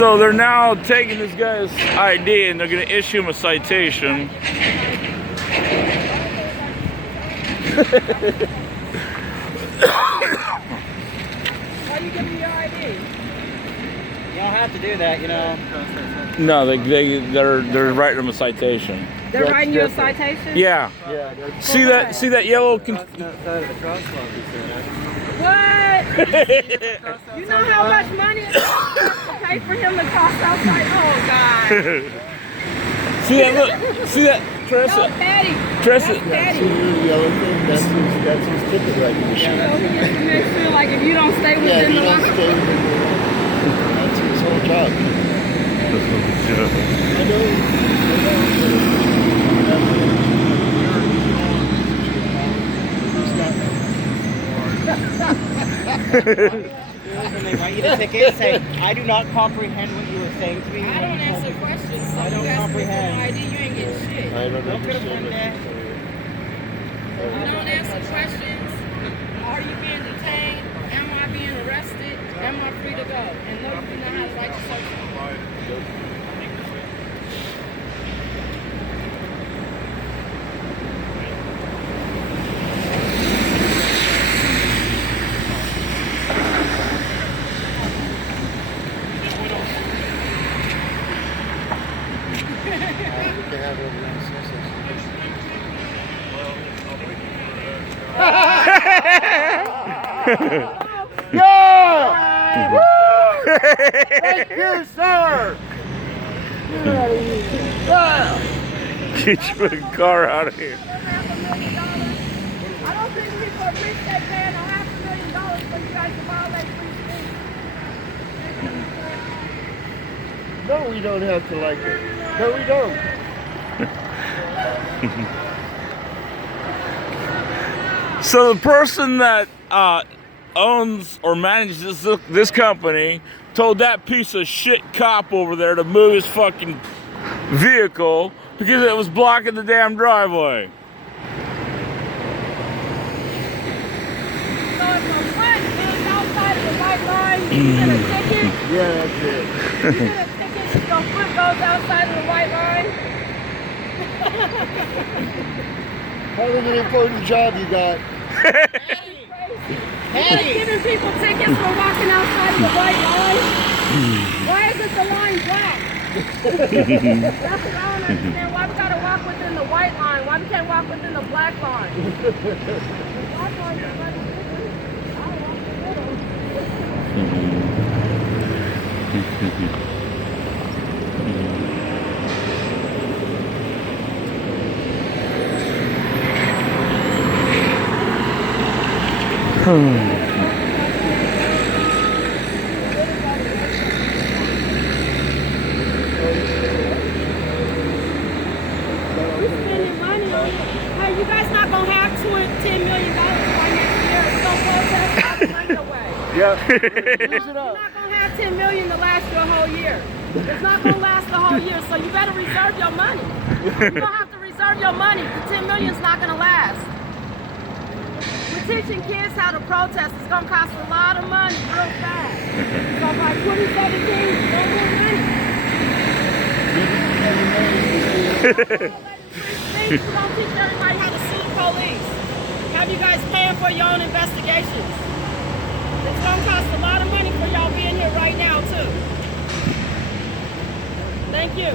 So they're now taking this guy's ID and they're going to issue him a citation. Why are you giving me your ID? You don't have to do that, you know. No, they're writing him a citation. They're writing you a citation? Yeah. Yeah. See that yellow? That's not side of the crosswalk, he said. What? You know how much money it costs to pay for him to cross outside? Oh, God. See that? Look. See that? No, Teresa. Patty. Teresa. That's Patty. Yellow thing, that's his ticket writing machine. So he gets to make sure, like, if you don't stay Yeah, within you the don't line. stay within the line. That's his whole job. I know. When they write you the ticket, say, I do not comprehend what you were saying to me. I don't answer questions, so I don't you ask me for comprehend. my ID, you ain't getting shit. I don't Don't put understand him in there. You don't answer questions. Are you being detained? Am I being arrested? Am I free to go? And no, you do not have the right to search me. They have over there in Yeah! Woo! Thank you, sir! Get out of here. Yeah! Get your car out of here. I don't think people appreciate paying $500,000 for you guys to violate free speech. No, we don't have to like it. No, we don't. So the person that owns or manages this company told that piece of shit cop over there to move his fucking vehicle because it was blocking the damn driveway. So if a foot is outside of the white line, you get a ticket. Yeah, that's it. You get a ticket if your foot goes outside of the white line. Kind of an important job you got. You're giving people tickets for walking outside of the white line. Why isn't the line black? That's what I don't understand. Why we gotta walk within the white line? Why we can't walk within the black line? The black line is right here. I walk in the middle. We're spending money on it. Hey, you guys not gonna have $10 million by next year. It's gonna protest all the money away. Yeah. You're not gonna have $10 million to last you a whole year. It's not gonna last the whole year, so you better reserve your money. You're gonna have to reserve your money. The $10 million's not gonna last. We're teaching kids how to protest. It's gonna cost a lot of money real fast. So by 2017, no more money. We're gonna teach everybody how to sue the police. Have you guys paying for your own investigations? It's gonna cost a lot of money for y'all being here right now too. Thank you.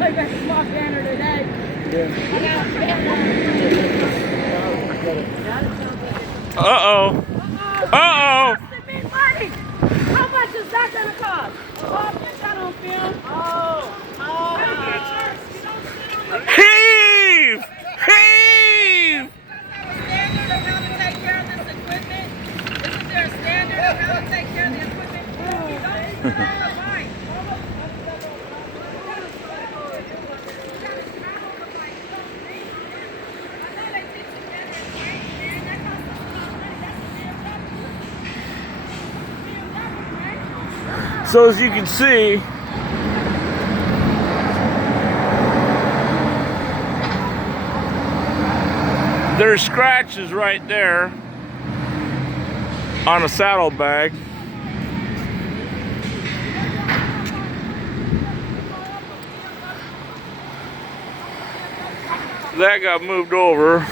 I got a small banner today. Uh-oh. Uh-oh. How much is that gonna cost? Oh, get that on film. Heave! Heave! Standard of how to take care of this equipment? Isn't there a standard of how to take care of the equipment? Don't So as you can see, There's scratches right there on a saddlebag. That got moved over.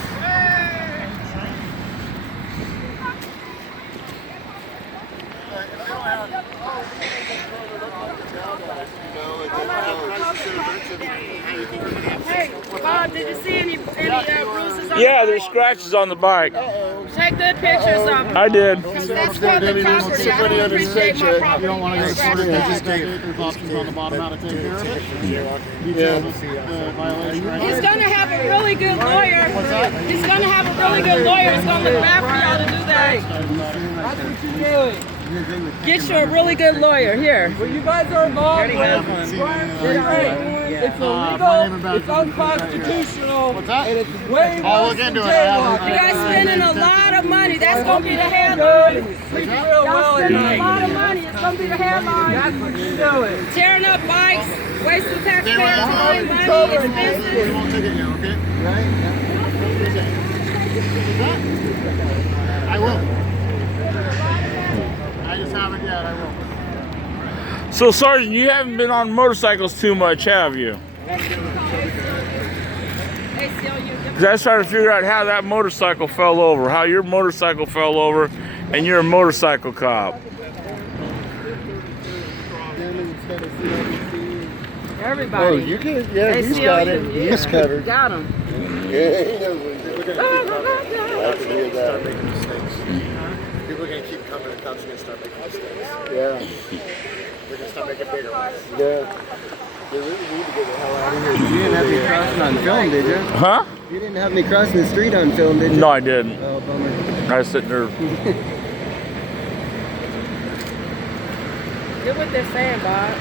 Hey, Bob, did you see any bruises on Yeah, the there's bike? scratches on the bike. Take good pictures of them. I did. Because that's public property. I don't appreciate my property. You don't want to being get scratched started, up. just there's options on the bottom how to take care of it. Detail the violation right He's here. going to have a really good lawyer. He's going to have a really good lawyer. He's going to look bad for y'all to do that. Get you a really good lawyer here. What you guys are involved with, it's illegal, it's unconstitutional, What's that? and it's way I'll worse look than into it. jaywalking. You guys spending a lot of money. That's going to be the headline. Sleep real Y'all well at spending a night. lot of money. It's going to be the headline. That's what you're doing. Tearing up bikes, wasting taxpayers' time, money, We expenses. won't take it yet, okay? I will. I just haven't yet, I will. So, Sergeant, you haven't been on motorcycles too much, have you? They steal you. 'Cause I was trying to figure out how that motorcycle fell over, how your motorcycle fell over, and you're a motorcycle cop. Everybody. Oh, you can, yeah, They he's steal got you. it. Yeah. He's covered. Got him. Yeah, he knows what he's doing. Have to do that. People are going to keep coming and cops are going to start making mistakes. Yeah, They're going to start making bigger ones. yeah. They really need to get the hell out of here. You didn't have me crossing on film, did you? Huh? You didn't have me crossing the street on film, did you? No, I didn't. Oh, bummer. I was sitting there. Do what they're saying, Bob.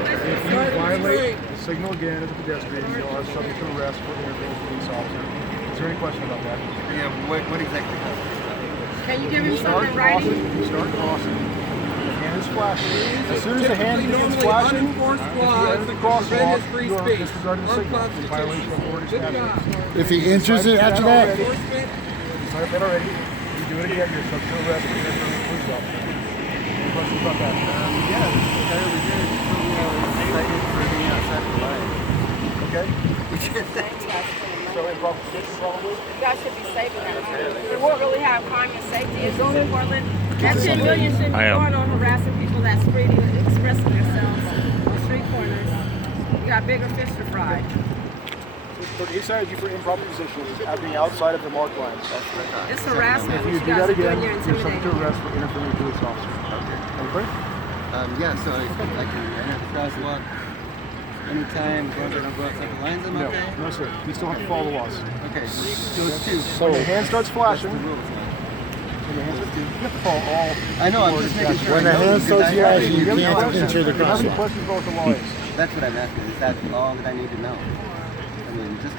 Violate the signal again as a pedestrian, you'll have subject to arrest for interfering with a police officer. Is there any question about that? Yeah, what exactly? Can you give him Start something in crossing. writing? You start crossing. The hand is flashing. As soon as the hand begins flashing, if you enter the crosswalk, you are disregarding the signal. It's a violation of order statute. If he enters it after that, Type that already. You do it again, you're subject to arrest for interfering with a police officer. Any questions about that? Yeah, the guy over here told me I was cited for being outside the line. Okay. So improper position probably? You guys should be saving that money. We won't really have crime and safety issues in Portland. That 10 million shouldn't be I am. going on harassing people that's free to expressing themselves on street corners. You got bigger fish to fry. But he cited you for improper position at being outside of the marked lines. It's harassment. If What you you do guys that are doing, again, you're you're subject to intimidating. arrest for interfering with a police officer. Okay. Yeah, so I can enter the crosswalk anytime, as long as I don't go outside the lines, I'm No, okay? no sir. You still have to follow the laws. Okay, so it's two. When the hand starts That's flashing, the when rules now. the hand starts, you have to follow all. I know, I'm just making sure. when I the know, hand because starts I- flashing, you have any can't questions? enter the If you have any crosswalk. questions about what the law is? That's what I'm asking. Is that all that I need to know? I mean, just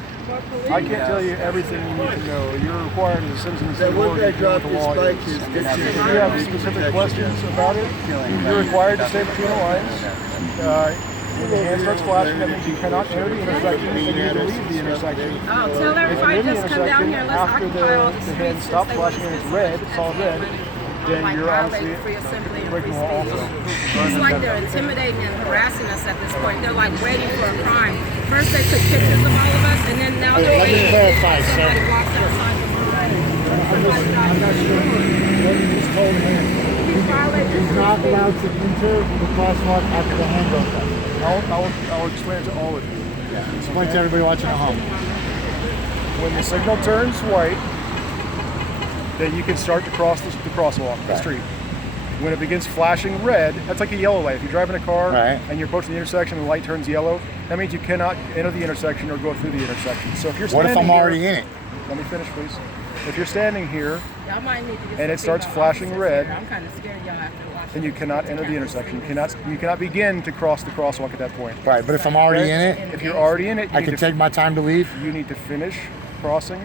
I can't tell you everything you need to know. You're required as a citizen of the That state of one Oregon guy to know what dropped the his law bike, is. his I mean, If you have specific questions about it, you're required to stay between the lines. When the hand starts flashing, that means you cannot enter the intersection and you need to leave the intersection. Oh, tell If you're everybody in the just come down intersection here and let's after occupy all the the hand streets. stops since they flashing want and to it's red, spend solid red, then like you're violating obviously free assembly and breaking free the law also. speech. It's like they're intimidating and harassing us at this point. They're like waiting for a crime. First they took pictures of all of us, and then now they're Let me waiting. clarify, sir. Somebody walks outside the line. Somebody I'm not sure what you just told him. He's violating He's free not speech. allowed to enter the crosswalk after the hand goes up. I'll explain it to all of you. Explain to everybody watching at home. When the signal turns white, then you can start to cross the crosswalk, the Right. street. When it begins flashing red, that's like a yellow light. If you're driving a car Right. and you're approaching the intersection and the light turns yellow, that means you cannot enter the intersection or go through the intersection. So if you're What standing if I'm here- already in it? Let me finish, please. If you're standing here Y'all might need to get and it some starts female flashing officers red, here. I'm kind of scared y'all have to watch. then you cannot enter the intersection. You cannot begin to cross the crosswalk at that point. Right, but if I'm already in it, If you're already in it, I can take my time to leave. you need to finish crossing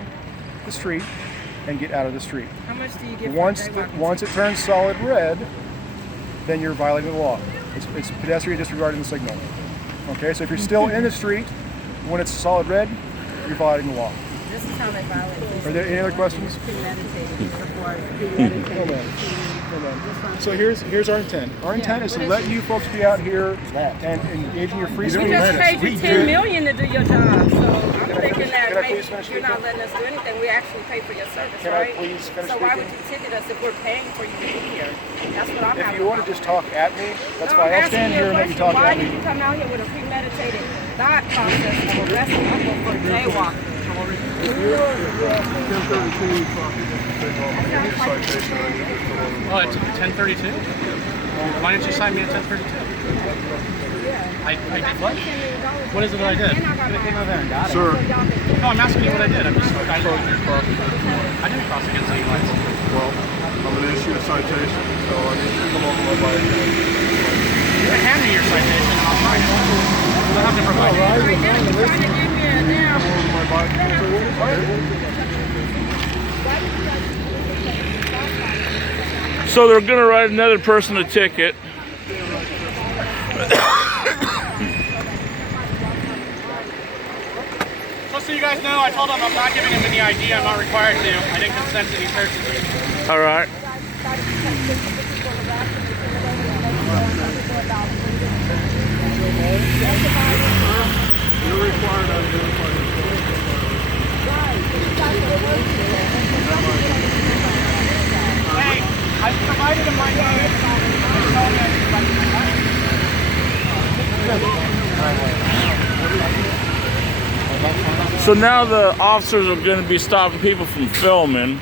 the street and get out of the street. How much do you get Once for jaywalking? once it turns solid red, then you're violating the law. It's pedestrian disregarding the signal. Okay, so if you're still in the street when it's solid red, you're violating the law. This is how they violate. Are there any other questions? Premeditated. So here's our intent. Our intent is to let you folks be out here and engage in your free We speech. just paid you $10 million to do your job, so I'm thinking that Can I maybe please finish you're not speaking? letting us do anything. We actually pay for your service, Can I right? please finish So why would speaking? you ticket us if we're paying for you to be here? That's what I'm If having you a want to problem just with. talk at me, that's No, fine. I'm I'll asking stand you a here and let you question. talk Why at did you me. come out here with a premeditated thought process of arresting people for jaywalking? Oh, it's 10:32? Why didn't you sign me at 10:32? I did what? What is it that I did? Sir, No, I'm asking you what I did. I didn't cross against any lights. Well, I'm going to issue a citation, so I need you to come over my bike. You can hand me your citation and I'll sign it. You'll have to provide it. Right now, you're trying to give me a damn. Over my bike. So they're gonna write another person a ticket. Just so you guys know, I told him I'm not giving him any ID. I'm not required to. I didn't consent to any searches. All right. You're required to identify Hey, I provided him my name. I told him So now the officers are going to be stopping people from filming.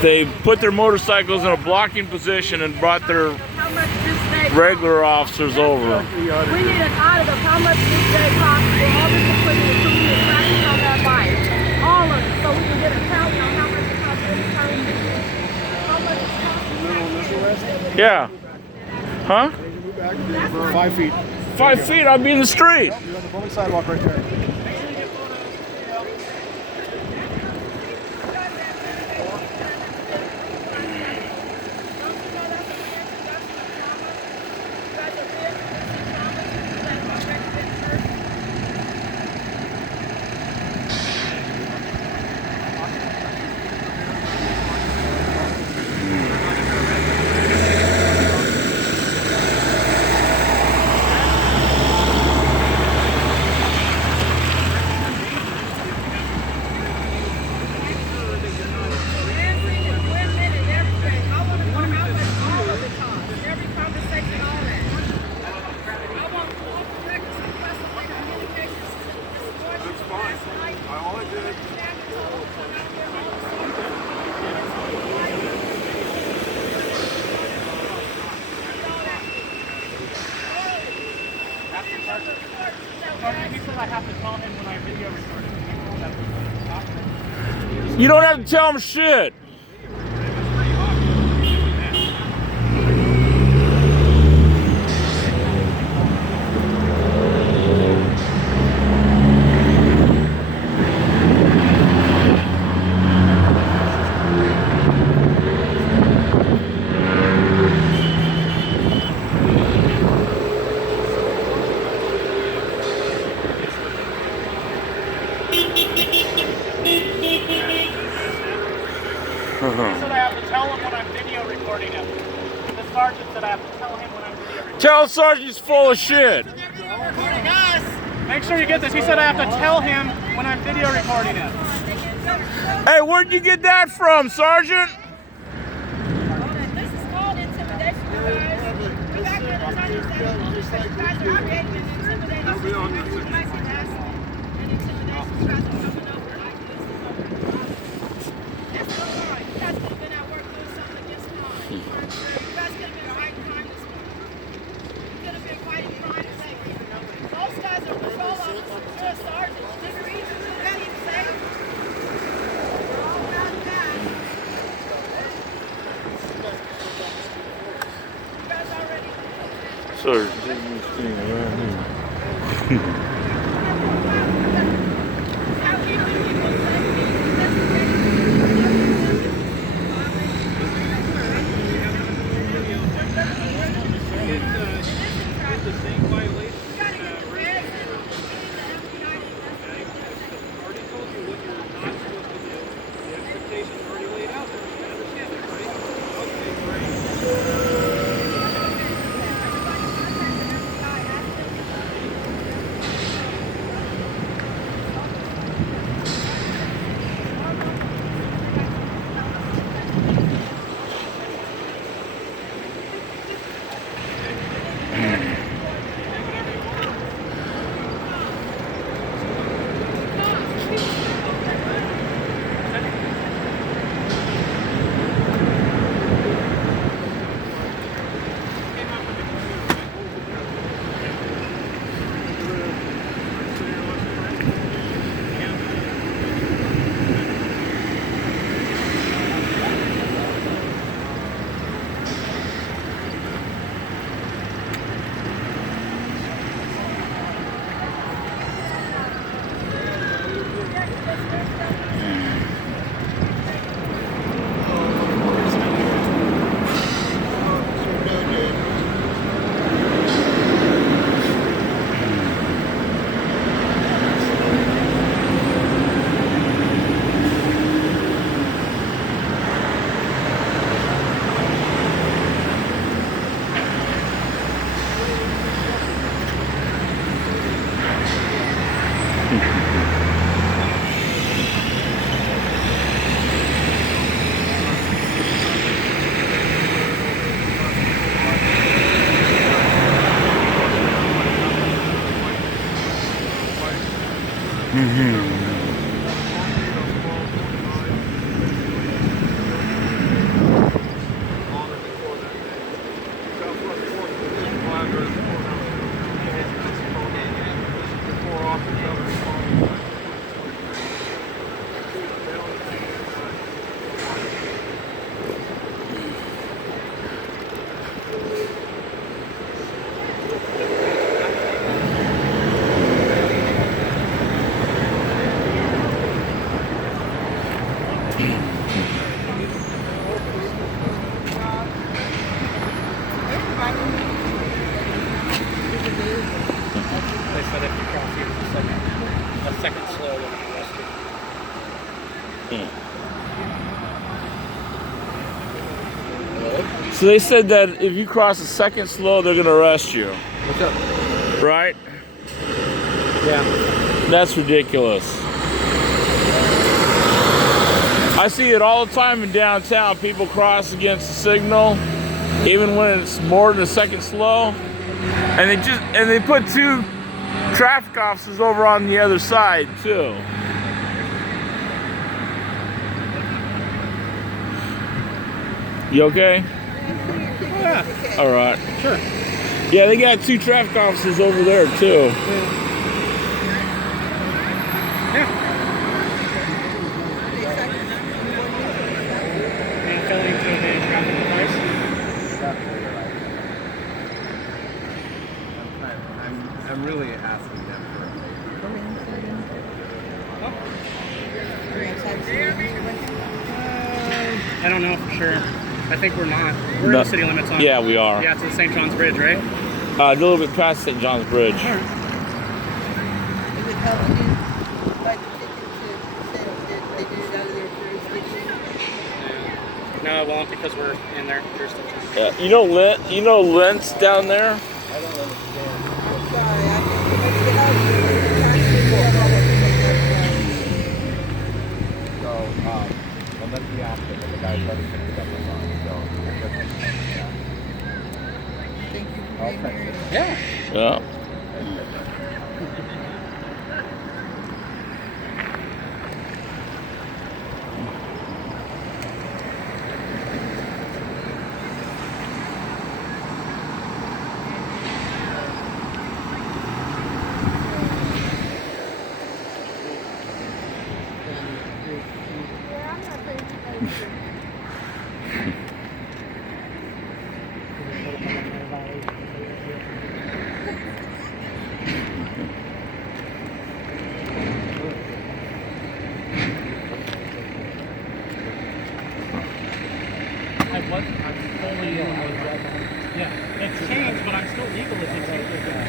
They put their motorcycles in a blocking position and brought their How much this day cost? regular officers over. We need an audit of how much this day costs for all this equipment, including the tracking on that bike. All of it, so we can get a tally on how much it costs every time we do it. How much it costs. Yeah. Huh? 5 feet. 5 feet, I'd be in the street. You're on the public sidewalk right there. all I did. He said I have to tell him when I video record. You don't have to tell them shit. He said I have to tell him when I'm video recording him. The sergeant said I have to tell him when I'm video recording. Tell Sergeant's full of shit. Make sure you get this. He said I have to tell him when I'm video recording him. Hey, where'd you get that from, Sergeant? This is called intimidation, you guys. We got here to tell you that you guys are operating in intimidation. You guys can ask an intimidation. You guys are coming over like this. That's no crime. You guys could have been at work doing something against crime. You guys could have been fighting crime this morning. You could have been fighting crime this morning. Those guys are patrol officers. You're a sergeant. This region is ready to say. Oh, my God. Sorry. They said if you cross even a second slow, they'll arrest you. So they said that if you cross a second slow, they're gonna arrest you. What's up? Right? Yeah. That's ridiculous. I see it all the time in downtown. People cross against the signal, even when it's more than a second slow, and they put 2 traffic officers over on the other side too. You okay? Yeah. All right. Sure. Yeah, they got 2 traffic officers over there too. Yeah. And failing to obey traffic device. I'm really asking them I don't know for sure. I think we're not. We're in No. the city limits on. Yeah, we are. Yeah, it's the St. John's Bridge, right? A little bit past St. John's Bridge. Is it helping you buy the ticket to say that they did it out of their jurisdiction? No, it won't because we're in their jurisdiction. Yeah. You know Lentz down there? I'm sorry, I think you must get out of here. So, unless we ask them, the guys let us pick it up or not. Thank you for being here. Yeah. Yeah. wasn't. I was fully. Yeah, it's changed, but I'm still legal if it changes.